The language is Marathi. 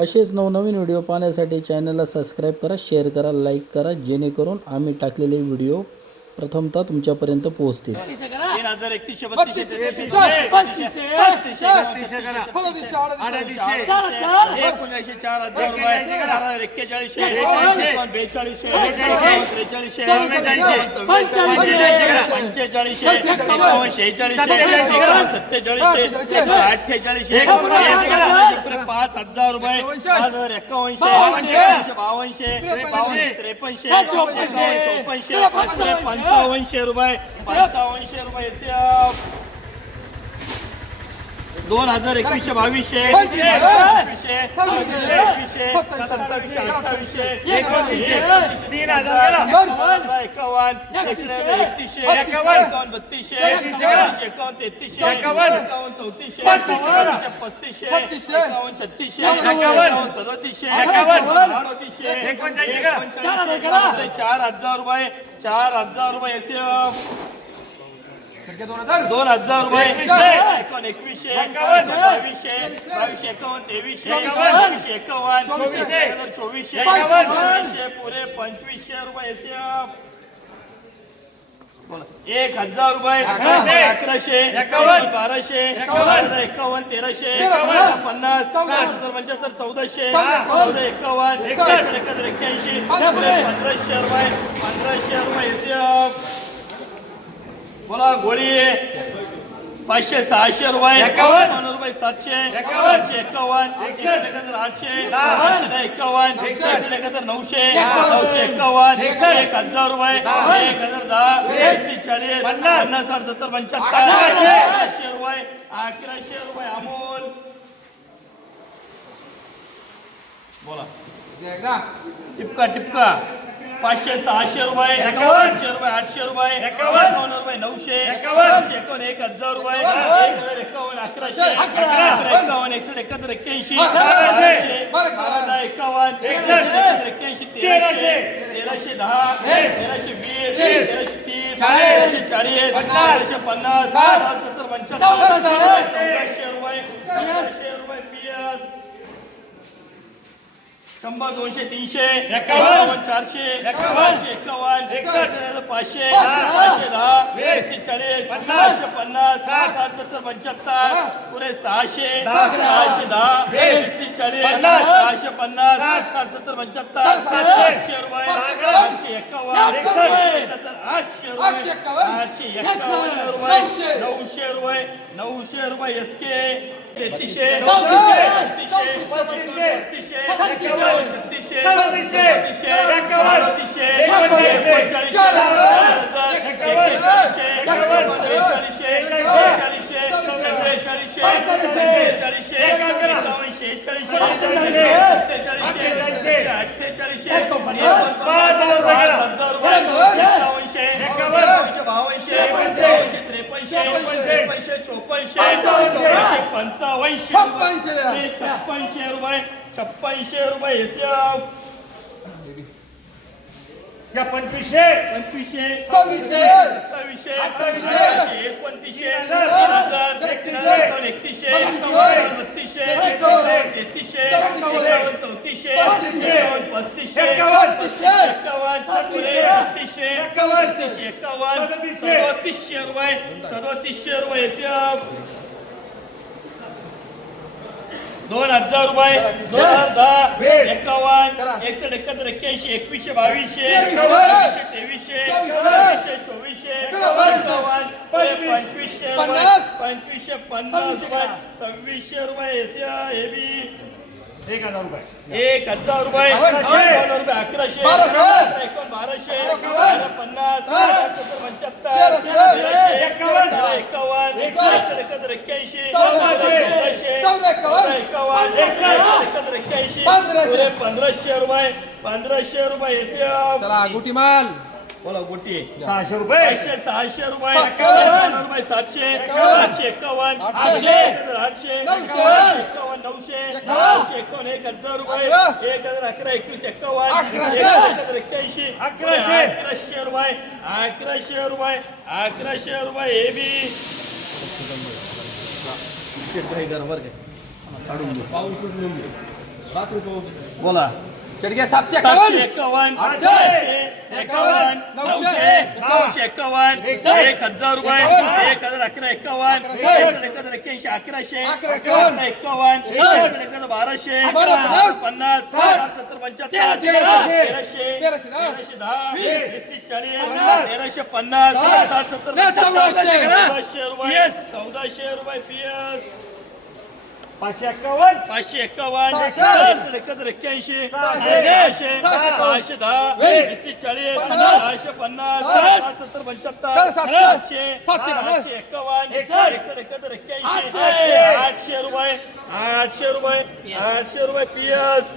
असेच नवनवीन व्हिडिओ पाहण्यासाठी चॅनलला सबस्क्राईब करा शेअर करा लाईक करा जेणेकरून आम्ही टाकलेले व्हिडिओ प्रथमतः तुमच्यापर्यंत पोहोचतील. अठ्ठेचाळीसशे पाच हजार रुपये एकावन्नशे बावनशे बावनशे त्रेपन्नशे चौपन्नशे चौपन्नशे पाचशे पंचावन्नशे रुपये पंचावन्नशे रुपये SF. दोन हजार एकवीसशे बावीसशे एकवीसशे एकवीसशे सत्तावीसशे. अठ्ठावीसशे एकोणतीसशे तीन हजार एकावन्न एकतीसशे. एकावन्न बत्तीसशे एकावन्न तेहतीसशे एकावन्न. चौतीसशे एकावन्न पस्तीसशे एकावन्न छत्तीसशे एकावन्न सदतीसशे एकावन्न अडतीसशे एकोणचाळीसशे चार हजार रुपये चार हजार रुपये SF. दोन हजार. रुपये. एकावन्न एकवीसशे बावीसशे. बावीसशे एकावन्न. तेवीसशे. बावीसशे एकावन्न. चोवीसशे. चोवीसशे. चोवीसशे पुरे पंचवीसशे रुपये. एक हजार रुपये. अकराशे. अकराशे. एकावन्न. बाराशे. एकावन्न. एकावन्न. तेराशे. एकावन्न पन्नास. सत्तर पंच्याहत्तर. चौदाशे. चौदा. एकावन्न. एकाहत्तर. एक्क्याऐंशी. पंधराशे रुपये. पंधराशे रुपये. बोला गोळी. पाचशे सहाशे रुपये. एकावन्न. रुपये सातशे. सातशे एकावन्न. एकशे एकाहत्तर आठशे. एकावन्न. एकशे एकाहत्तर नऊशे. नऊशे एकावन्न. एक हजार रुपये. एक हजार दहा. तीस चाळीस. पन्नास. साठ सत्तर पंच्याहत्तर. अकराशे. रुपये. अकराशे रुपये अमोल. बोला. टिपका टिपका. पाचशे सहाशे रुपये एकावन्नशे रुपये आठशे रुपये एकावन्न. रुपये नऊशे एकावन्न. एकावन्न एक हजार रुपये एकावन्न. अकराशे अकरा एकावन्न एकसष्ट एकाहत्तर एक्क्याऐंशी एकावन्न एकसष्ट. एकाहत्तर एक्क्याऐंशी तेराशे तेराशे. दहा तेराशे वीस तेराशे तीस तेराशे चाळीस तेराशे पन्नास सत्तर पंच्याहत्तर चौदाशे रुपये रुपये शंभर दोनशे तीनशे चारशे एकावन्न एकावन्न एकसष्ट पाचशे पाचशे दहा एकशे चाळीस पाचशे पन्नास साठ सत्तर पंच्याहत्तर पुरे सहाशे सहाशे दहा चाळीस सहाशे पन्नास साठ. सत्तर पंच्याहत्तर सातशे रुपये आठशे एकावन्न आठशे रुपये. आठशे एकावन्न. रुपये. नऊशे. रुपये. नऊशे रुपये एस के तेहतीसशे. चौतीसशे. पस्तीसशे छत्तीसशे. सदतीसशे. अडतीसशे एकोणचाळीसशे चार हजार. एक्केचाळीसशे बेचाळीसशे चाळीसशे सत्तेचाळीसशे अठ्ठेचाळीसशे रुपये एकावन्नशे एकावन्नशे बावनशे पंचावन्नशे त्रेपन्नशे. त्रेपन्नशे चोपन्नशे पंचावन्नशे. रुपये. छप्पनशे रुपये. छप्पनशे रुपये. एसएफ. या पंचवीसशे. पंचवीसशे. सव्वीसशे, सत्तावीसशे अठ्ठावीसशे, एकोणतीसशे. तीन हजार. एकतीसशे, एकतीसशे. बत्तीसशे, तेहतीसशे चौतीसशे, एकावन्न चौतीसशे. पस्तीसशे, एकावन्न पस्तीसशे. एकावन्न, एकावन्न छत्तीसशे, छत्तीसशे. एकावन्न, एकावन्न. सदतीसशे, सदोतीसशे रुपये. सदोतीसशे रुपये. दोन हजार रुपये. दोन हजार दहा. एकावन्न. एकसष्ट एकाहत्तर एक्क्याऐंशी एकवीसशे. बावीसशे तेवीसशे. तेवीसशे चोवीसशे. पंचावन्न पंचवीस. पंचवीसशे. पंचवीसशे पन्नास रुपये. सव्वीसशे रुपये एसिया हे बी एक हजार रुपये. एक हजार रुपये. अकराशे. एकोण बाराशे. एकावन्न. पन्नास. पंच्याहत्तर. एकावन्न. एकावन्न. एकसष्ट एकाहत्तर एक्क्याऐंशी चौदाशे. चौदाशे चौदा एकावन्न. एकावन्न एकसष्ट. एकाहत्तर एक्क्याऐंशी पंधराशे. पंधराशे रुपये. पंधराशे. रुपये चला गुटीमाल बोला गोटी. सहाशे रुपये. सहाशे रुपये सातशे. एकावन्न. आठशे एकावन्न. आठशे. आठशे आठशे. नऊशे. आठशे एकावन्न नऊशे. नऊशे एकावन्न एक हजार रुपये. एक हजार अकरा एकवीस एकावन्न. हजार एक्क्याऐंशी. अकराशे. अकराशे रुपये. अकराशे रुपये. अकराशे रुपये हे बी. पाऊस बोला. शेडगे सातशे सातशे एकावन्न. एकावन्न आठशे, एकावन्न. नऊशे, नऊशे. नऊशे एकावन्न. एक हजार रुपये. एकावन्न, एक हजार अकरा एकावन्न. एक हजार एक्क्याऐंशी अकराशे. अकरा एकावन्न, एक हजार बाराशे. बारा पन्नास, सत्तर पंच्याहत्तर तेराशे, दहा, वीस, तीस चाळीस तेराशे पन्नास साठ. सत्तर चौदाशे. रुपये. चौदाशे रुपये. पीएस पाचशे एक्कावन्न पाचशे एक्कावन्न सहाशे. एकाहत्तर एक्क्याऐंशी सहाशे. सहाशे दहा वीस. वीस तीस चाळीस. सहाशे पन्नास सत्तर पंच्याहत्तर सातशे. सातशे एक्कावन्न एकसष्ट. एकशे एकाहत्तर एक्क्याऐंशी आठशे आठशे रुपये आठशे रुपये आठशे रुपये पीएस